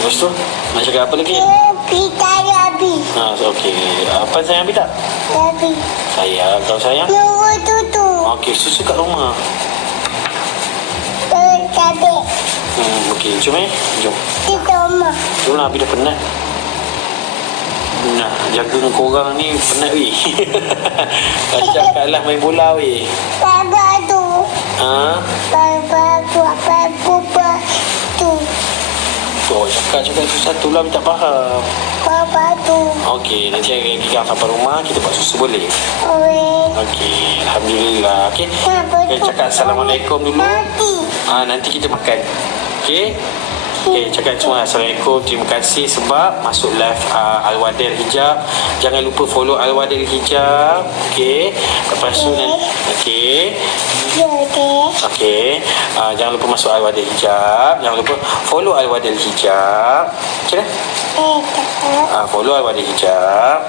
Lepas tu nak cakap apa lagi? Kita Rabi. Okey. Apa sayang Abi tak? Rabi. Sayang. Kau sayang? Nombor tutu. Okey, susu kat rumah. Rabi. Okey, jom jom. Kita rumah. Jom lah, Abi dah penat. Nak jaga dengan korang ni penat weh. Cakap lah main bola weh. Baba tu. Baba tu. Baba tu. Oh, cakap satu-satu lah, Abi tak faham. Baba tu. Okey, nanti kita sampai rumah, kita buat susu boleh? Boleh. Okey, Alhamdulillah. Okey, cakap Assalamualaikum dulu. Nanti kita makan. Okey? Okey, cakap semua Assalamualaikum. Terima kasih sebab masuk live Al-Wadil Hijab. Jangan lupa follow Al-Wadil Hijab. Okey. Lepas tu okey. Okey. Jangan lupa masuk Al-Wadil Hijab. Jangan lupa follow Al-Wadil Hijab. Okey dah? Follow Al-Wadil Hijab.